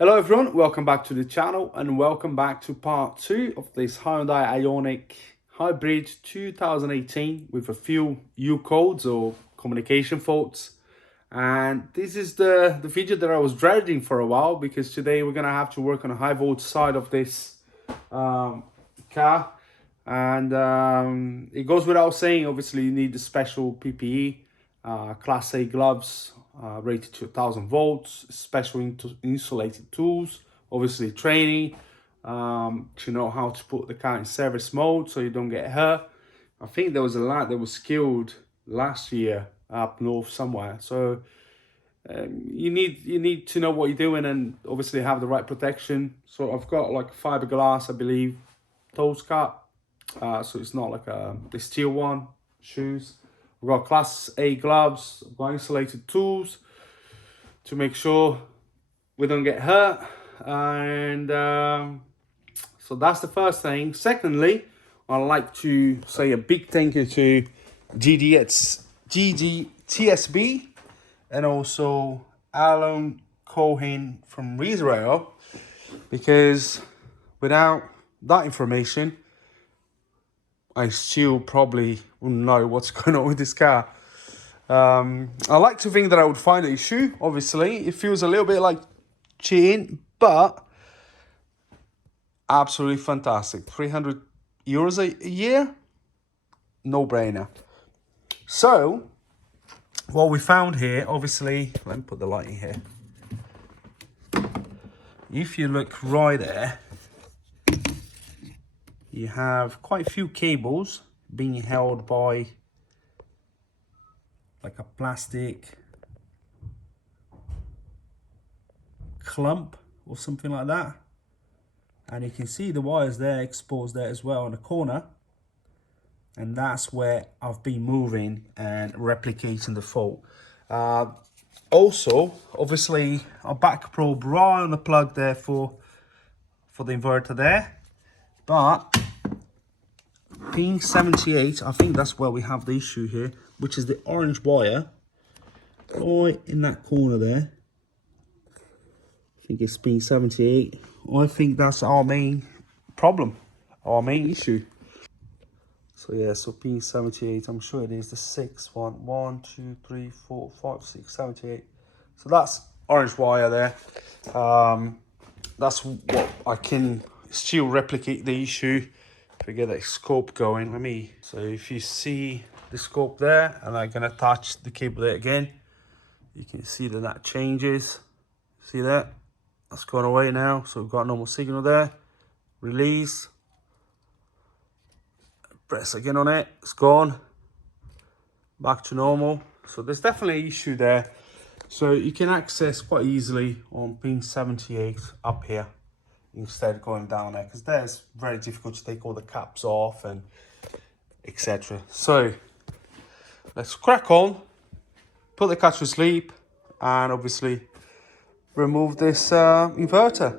Hello everyone, welcome back to the channel and welcome back to part 2 of this Hyundai Ioniq Hybrid 2018 with a few U-codes or communication faults. And this is the video that I was dreading for a while, because today we're going to have to work on a high voltage side of this car. And it goes without saying, obviously you need the special PPE, Class A gloves, rated to 1000 volts, special insulated tools, obviously training to know how to put the car in service mode so you don't get hurt. I think there was a lad that was killed last year up north somewhere, so you need to know what you're doing and obviously have the right protection. So I've got like fiberglass, I believe, toes cap, so it's not like the steel one. Shoes, we've got Class A gloves, we've got insulated tools to make sure we don't get hurt. And so that's the first thing. Secondly, I'd like to say a big thank you to GGTSB and also Alan Cohen from Israel, because without that information I still probably wouldn't know what's going on with this car. I like to think that I would find the issue. Obviously, it feels a little bit like cheating, but absolutely fantastic. 300 euros a year, no brainer. So, what we found here, obviously, let me put the light in here. If you look right there, you have quite a few cables being held by like a plastic clump or something like that. And you can see the wires there exposed there as well in the corner. And that's where I've been moving and replicating the fault. Also, obviously, a back probe right on the plug there for the inverter there. But pin 78, I think that's where we have the issue here, which is the orange wire right in that corner there. I think it's pin 78. I think that's our main problem, our main issue. So yeah, so pin 78, I'm sure it is the 6th one. 1, 2, 3, 4, 5, 6, 78. So that's orange wire there. That's what I can still replicate the issue. If we get that scope going, so if you see the scope there, and I'm gonna touch the cable there again, you can see that changes. See that? That's gone away now, so we've got normal signal there. Release. Press again on it, it's gone. Back to normal. So there's definitely an issue there. So you can access quite easily on pin 78 up here, instead of going down there, because there's very difficult to take all the caps off and etc. So let's crack on, put the car to sleep, and obviously remove this inverter.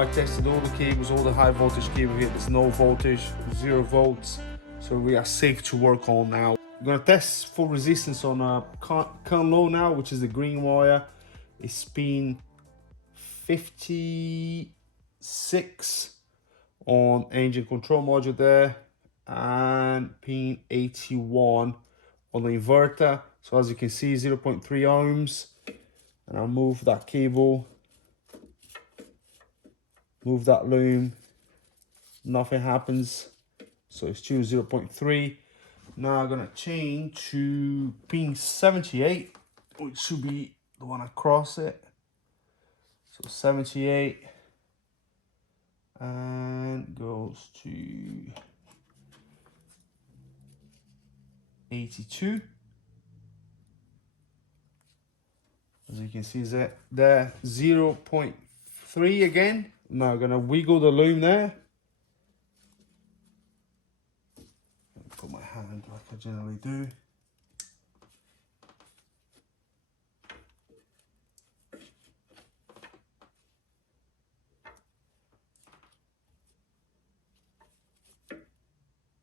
I tested all the cables, all the high voltage cable here. There's no voltage, 0 volts. So we are safe to work on now. I'm gonna test full resistance on a current low now, which is the green wire. It's pin 56 on engine control module there, and pin 81 on the inverter. So as you can see, 0.3 ohms. And I'll move that cable, move that loom, nothing happens. So it's still 0.3. Now I'm gonna change to pin 78, which should be the one across it. So 78 and goes to 82. As you can see there, 0.3 again. Now I'm gonna wiggle the loom there. Put my hand like I generally do.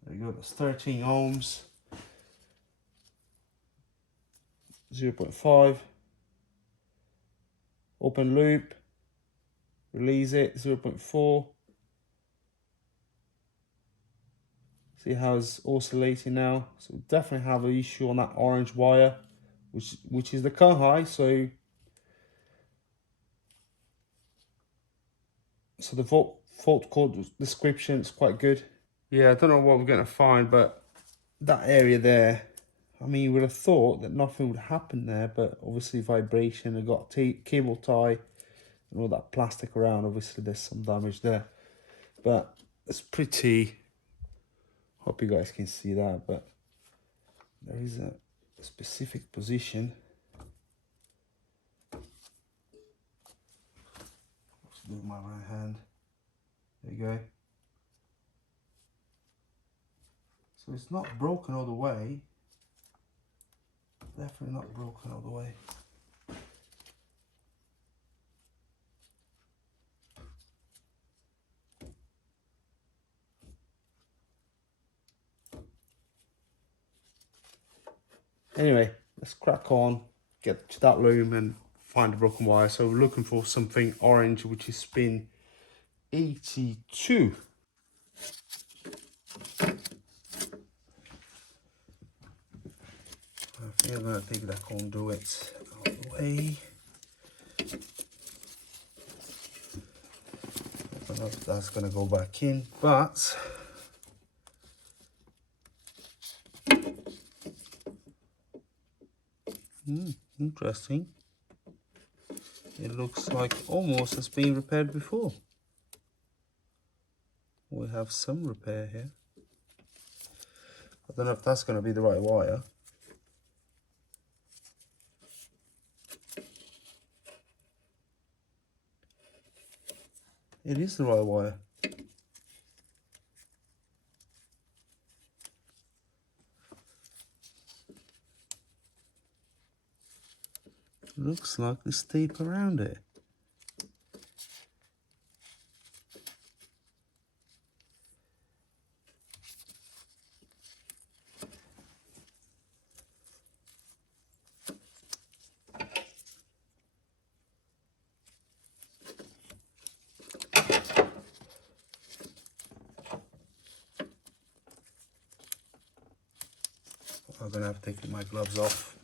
There you go, that's 13 ohms. 0.5. Open loop. Release it, 0.4. See how it's oscillating now. So definitely have an issue on that orange wire, which is the current high. So the fault code description is quite good. Yeah, I don't know what we're going to find, but that area there, I mean, you would have thought that nothing would happen there, but obviously vibration, I got cable tie and all that plastic around. Obviously there's some damage there, but it's pretty, hope you guys can see that, but there is a specific position. Let's do my right hand. There you go. So it's not broken all the way. Definitely not broken all the way. Anyway, let's crack on, get to that loom and find the broken wire. So we're looking for something orange, which is pin 82. I think I'm going to take that conduit out of the way. I don't know if that's going to go back in, but interesting. It looks like almost has been repaired before. We have some repair here. I don't know if that's going to be the right wire. It is the right wire. Looks like there's tape around it. I'm gonna have to take my gloves off.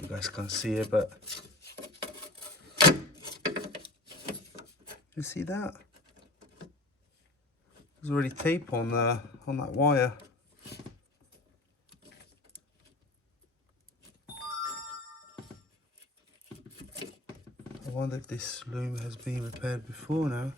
You guys can't see it, but you see that? There's already tape on that wire. I wonder if this loom has been repaired before now.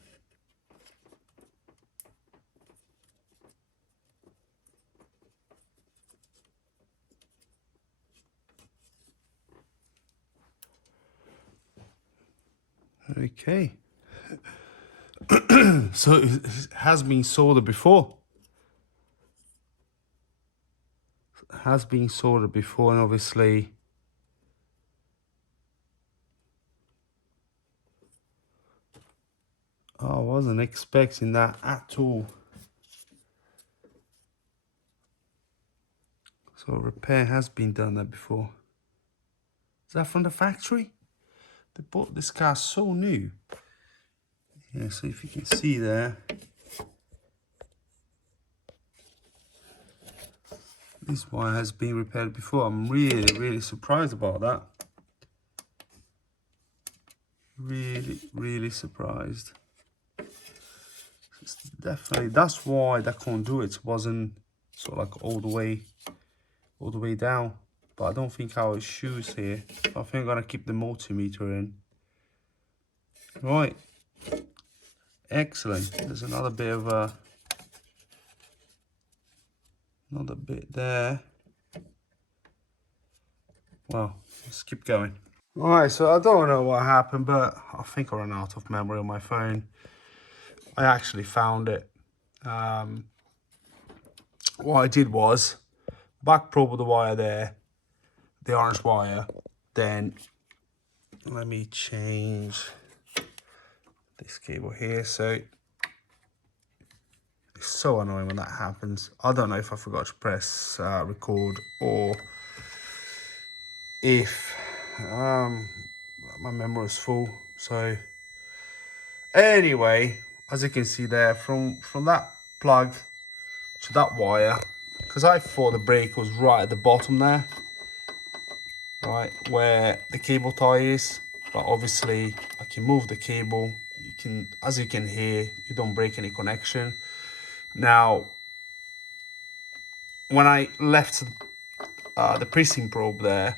Okay. So it has been soldered before. Has been soldered before, and obviously I wasn't expecting that at all. So repair has been done there before. Is that from the factory? They bought this car so new. Yeah, so if you can see there, this wire has been repaired before. I'm really surprised about that. Really surprised. It's definitely, that's why that conduit wasn't sort of like all the way down. But I don't think our shoes here. I think I'm gonna keep the multimeter in. Right. Excellent. There's another bit of another bit there. Well, let's keep going. Alright, so I don't know what happened, but I think I ran out of memory on my phone. I actually found it. What I did was back probe the wire there, the orange wire. Then let me change this cable here. So it's so annoying when that happens. I don't know if I forgot to press record or if my memory is full. So anyway, as you can see there, from that plug to that wire, because I thought the brake was right at the bottom there, right where the cable tie is, but obviously I can move the cable. You can, as you can hear, you don't break any connection. Now when I left the precinct probe there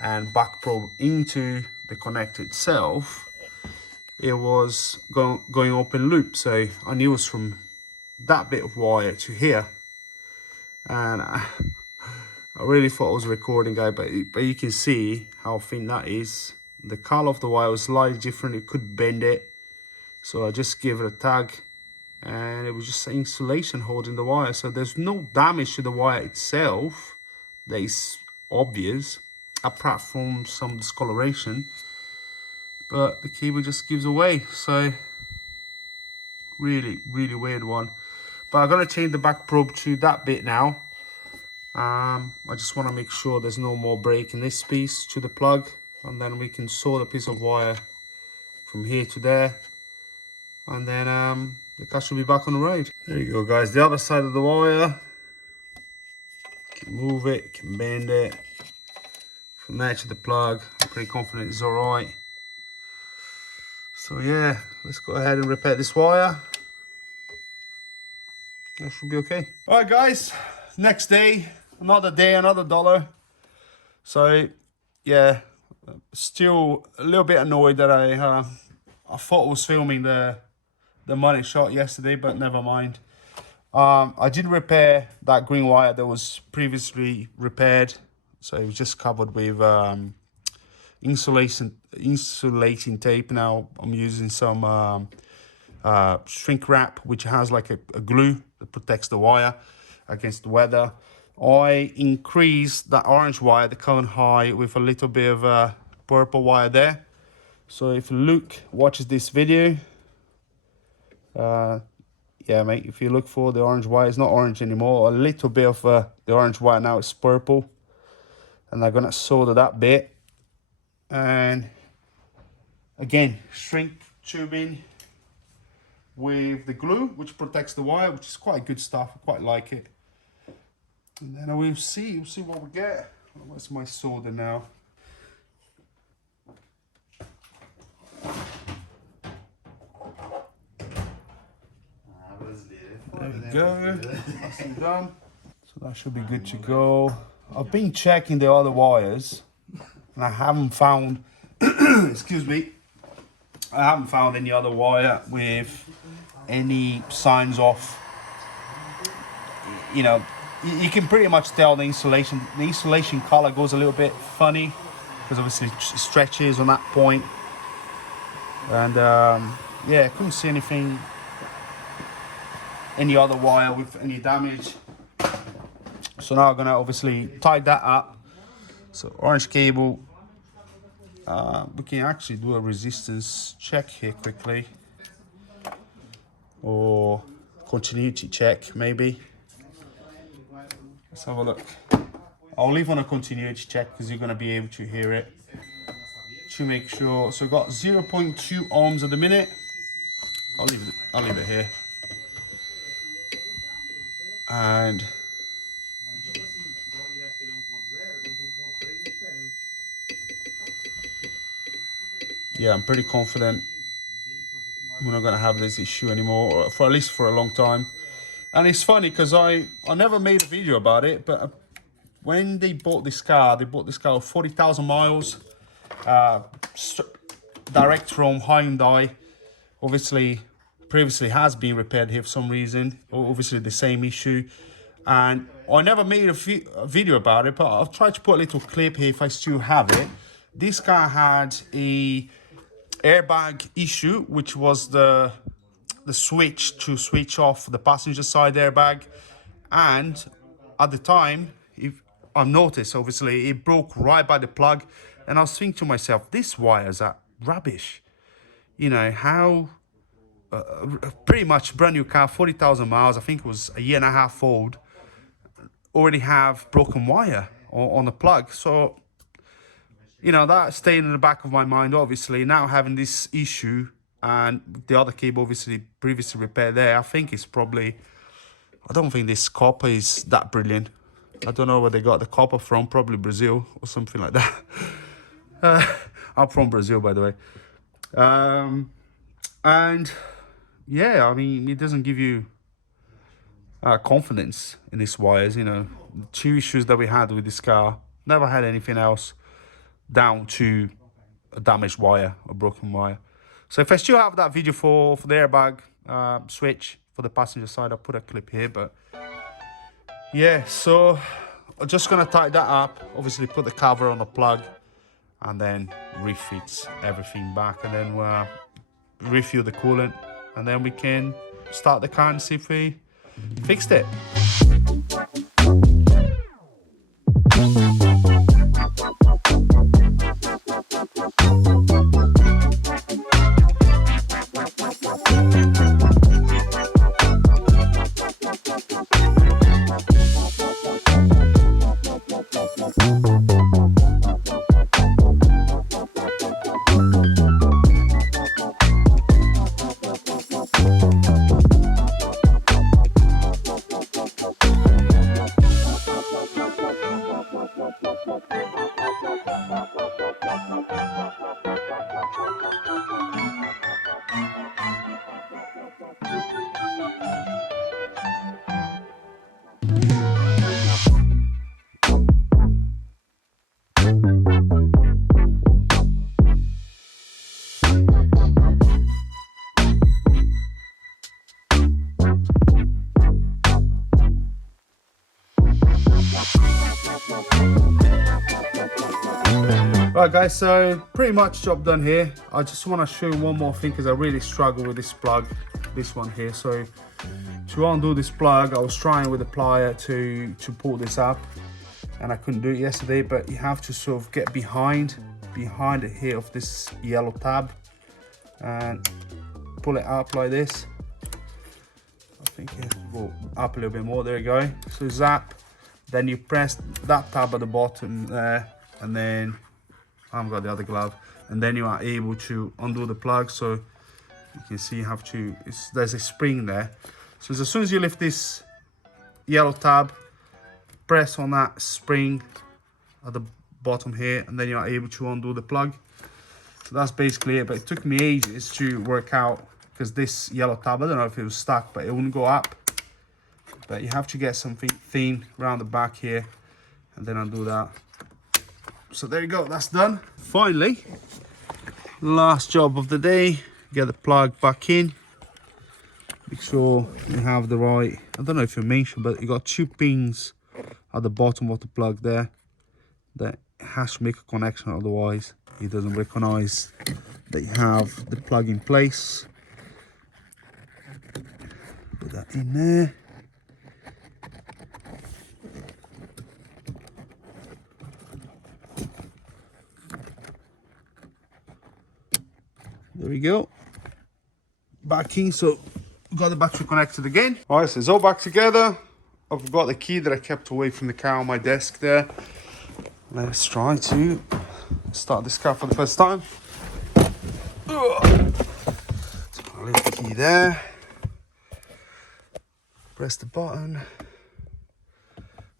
and back probe into the connector itself, it was going open loop. So I knew it was from that bit of wire to here, and I really thought I was recording, guys, but you can see how thin that is. The color of the wire was slightly different. It could bend it, so I just gave it a tag, and it was just insulation holding the wire. So there's no damage to the wire itself that is obvious, apart from some discoloration, but the cable just gives away. So really weird one. But I'm gonna change the back probe to that bit now. I just want to make sure there's no more break in this piece to the plug, and then we can saw the piece of wire from here to there, and then the car should be back on the road. There you go, guys. The other side of the wire, can move it, can bend it. From there to the plug, I'm pretty confident it's all right. So yeah, let's go ahead and repair this wire. That should be okay. All right, guys, next day, another day, another dollar. So yeah, still a little bit annoyed that I thought I was filming the money shot yesterday, but never mind. I did repair that green wire that was previously repaired. So it was just covered with insulating tape. Now I'm using some shrink wrap, which has like a glue that protects the wire against the weather. I increased that orange wire, the cone high, with a little bit of purple wire there. So if Luke watches this video, yeah, mate, if you look for the orange wire, it's not orange anymore. A little bit of the orange wire now is purple. And I'm gonna solder that bit. And again, shrink tubing with the glue, which protects the wire, which is quite good stuff. I quite like it. And then we'll see what we get. Where's my solder now? There we go. That's done. So that should be good to go. I've been checking the other wires, and I haven't found, excuse me, I haven't found any other wire with any signs of, you know, you can pretty much tell the insulation color goes a little bit funny, because obviously it stretches on that point. And yeah, I couldn't see any other wire with any damage. So now I'm gonna obviously tie that up. So orange cable, we can actually do a resistance check here quickly. or continuity check maybe. Let's have a look. I'll leave on a continuity check because you're going to be able to hear it to make sure. So we've got 0.2 ohms at the minute. I'll leave it here. And yeah, I'm pretty confident we're not going to have this issue anymore, or for at least for a long time. And it's funny because I never made a video about it, but when they bought this car with 40,000 miles, direct from Hyundai. Obviously, previously has been repaired here for some reason, obviously the same issue. And I never made a video about it, but I'll try to put a little clip here if I still have it. This car had a airbag issue, which was the switch to switch off the passenger side airbag. And at the time, I've noticed, obviously, it broke right by the plug. And I was thinking to myself, these wires are rubbish. You know, how pretty much brand new car, 40,000 miles, I think it was a year and a half old, already have broken wire on the plug. So, you know, that stayed in the back of my mind, obviously. Now having this issue and the other cable obviously previously repaired there, I think it's probably, I don't think this copper is that brilliant. I don't know where they got the copper from, probably Brazil or something like that. I'm from Brazil, by the way. And yeah, I mean, it doesn't give you confidence in these wires. You know, the two issues that we had with this car, never had anything else down to a damaged wire, a broken wire. So if I still have that video for the airbag switch for the passenger side, I'll put a clip here. But yeah, so I'm just gonna tighten that up, obviously put the cover on the plug, and then refit everything back, and then refuel the coolant, and then we can start the car and see if we fixed it. Right guys, so pretty much job done here. I just want to show you one more thing because I really struggle with this plug, this one here. So to undo this plug, I was trying with the plier to pull this up, and I couldn't do it yesterday. But you have to sort of get behind it here of this yellow tab and pull it up like this. I think you have to go up a little bit more. There you go. So zap, then you press that tab at the bottom there, and then I've got the other glove, and then you are able to undo the plug. So you can see you have to, there's a spring there. So as soon as you lift this yellow tab, press on that spring at the bottom here, and then you are able to undo the plug. So that's basically it. But it took me ages to work out because this yellow tab, I don't know if it was stuck, but it wouldn't go up. But you have to get something thin around the back here and then undo that. So there you go, that's done. Finally, last job of the day, get the plug back in. Make sure you have the right, I don't know if you mentioned, but you got 2 pins at the bottom of the plug there. That has to make a connection, otherwise it doesn't recognize that you have the plug in place. Put that in there. There we go. Back in, so got the battery connected again. All right, so it's all back together. I've got the key that I kept away from the car on my desk there. Let's try to start this car for the first time. So I'll leave the key there. Press the button.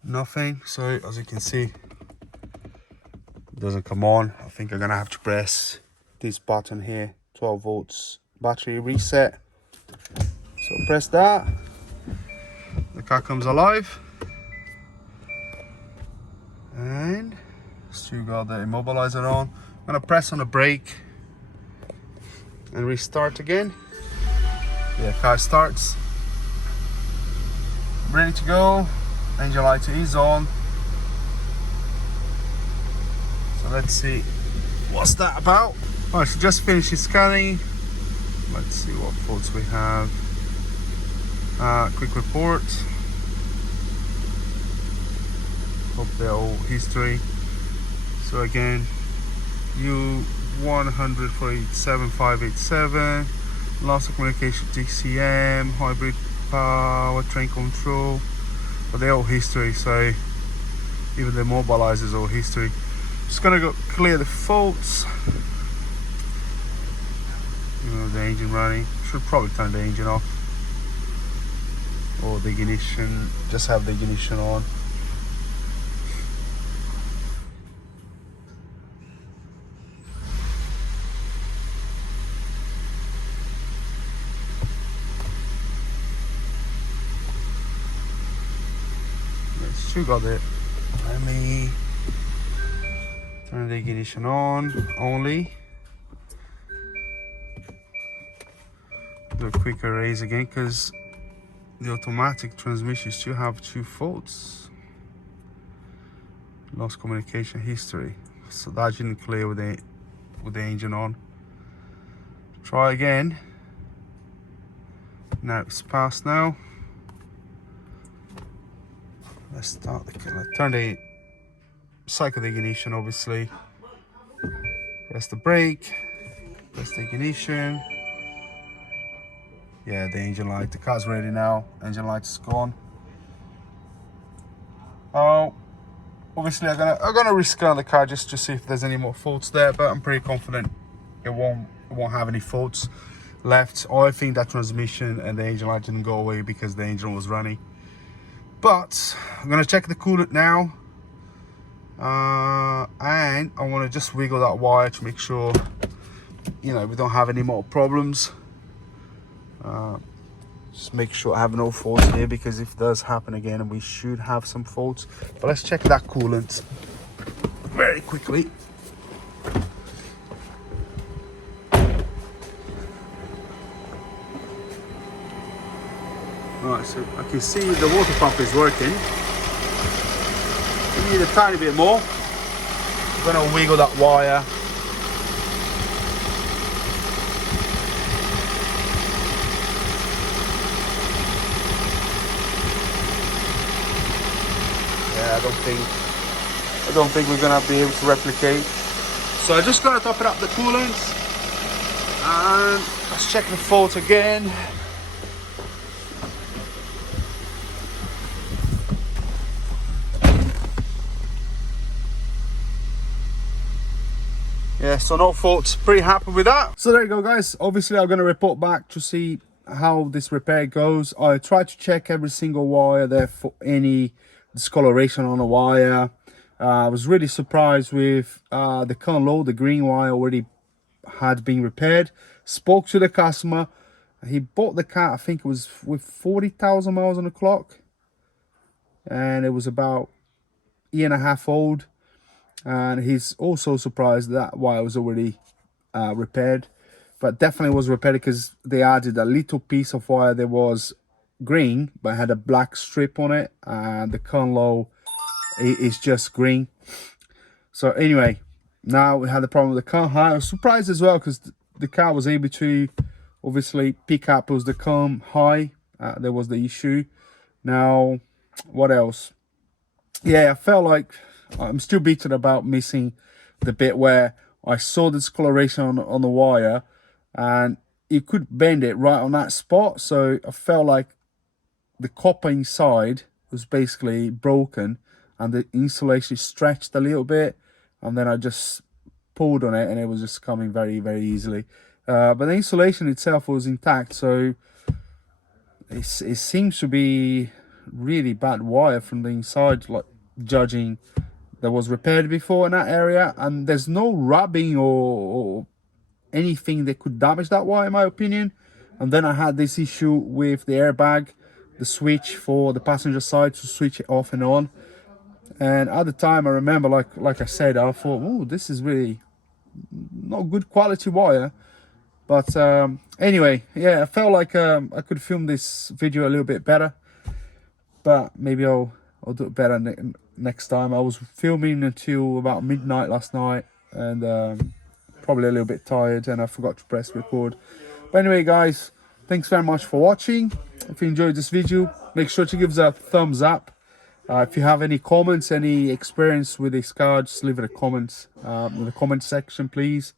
Nothing. So as you can see, it doesn't come on. I think I'm gonna have to press this button here, 12 volts battery reset. So press that. The car comes alive. And still got the immobilizer on. I'm gonna press on the brake and restart again. Yeah, car starts. Ready to go. Engine light is on. So let's see what's that about. Alright, so just finished scanning. Let's see what faults we have. Quick report. Hope they're all history. So again, U100 for 87587, loss of communication TCM, hybrid power train control, but they're all history. So even the mobilizers all history. Just gonna go clear the faults. You know, the engine running. Should probably turn the engine off, or the ignition. Just have the ignition on. Still got it. Let me turn the ignition on only. Do a quick erase again because the automatic transmission still have 2 faults. Lost communication history. So that didn't clear with the engine on. Try again. Now it's passed now. Let's start the car. Turn the cycle the ignition, obviously. Press the brake. Press the ignition. Yeah, the engine light. The car's ready now. Engine light is gone. Oh, obviously I'm gonna rescan the car just to see if there's any more faults there, but I'm pretty confident it won't have any faults left. I think that transmission and the engine light didn't go away because the engine was running. But I'm gonna check the coolant now, and I want to just wiggle that wire to make sure, you know, we don't have any more problems. Just make sure I have no faults here, because if it does happen again, we should have some faults. But let's check that coolant very quickly. Alright, so I can see the water pump is working. We need a tiny bit more. I'm gonna wiggle that wire. Yeah, I don't think we're gonna be able to replicate. So I just gotta top it up the coolant, and let's check the fault again. Yeah, so no faults. Pretty happy with that. So there you go, guys. Obviously I'm gonna report back to see how this repair goes. I tried to check every single wire there for any discoloration on the wire. I was really surprised with the current low. The green wire already had been repaired. Spoke to the customer. He bought the car, I think it was with 40,000 miles on the clock, and it was about a year and a half old. And he's also surprised that wire was already repaired, but definitely was repaired because they added a little piece of wire that was green but had a black strip on it, and the current low is just green. So anyway, now we had the problem with the current high. I was surprised as well because the car was able to obviously pick up as the current high. There was the issue. Now what else? Yeah, I felt like I'm still beaten about missing the bit where I saw the discoloration on the wire, and you could bend it right on that spot. So I felt like the copper inside was basically broken and the insulation stretched a little bit, and then I just pulled on it and it was just coming very, very easily. But the insulation itself was intact, so it seems to be really bad wire from the inside, like judging that was repaired before in that area, and there's no rubbing or anything that could damage that wire in my opinion. And then I had this issue with the airbag, the switch for the passenger side to switch it off and on. And at the time I remember, like I said, I thought, oh, this is really not good quality wire. But anyway, yeah, I felt like I could film this video a little bit better, but maybe I'll do it better next time. I was filming until about midnight last night, and probably a little bit tired, and I forgot to press record. But anyway, guys, thanks very much for watching. If you enjoyed this video, make sure to give us a thumbs up. If you have any comments, any experience with this car, just leave it a comment in the comment section, please.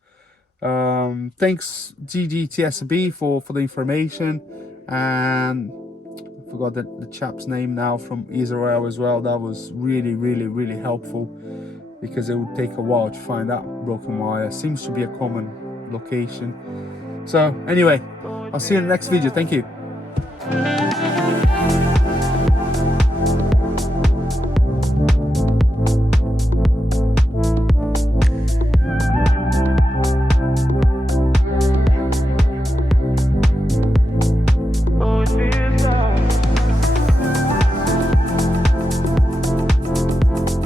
Thanks GGTSB for the information, and I forgot the chap's name now from Israel as well. That was really, really, really helpful, because it would take a while to find that broken wire. Seems to be a common location. So anyway, I'll see you in the next video. Thank you.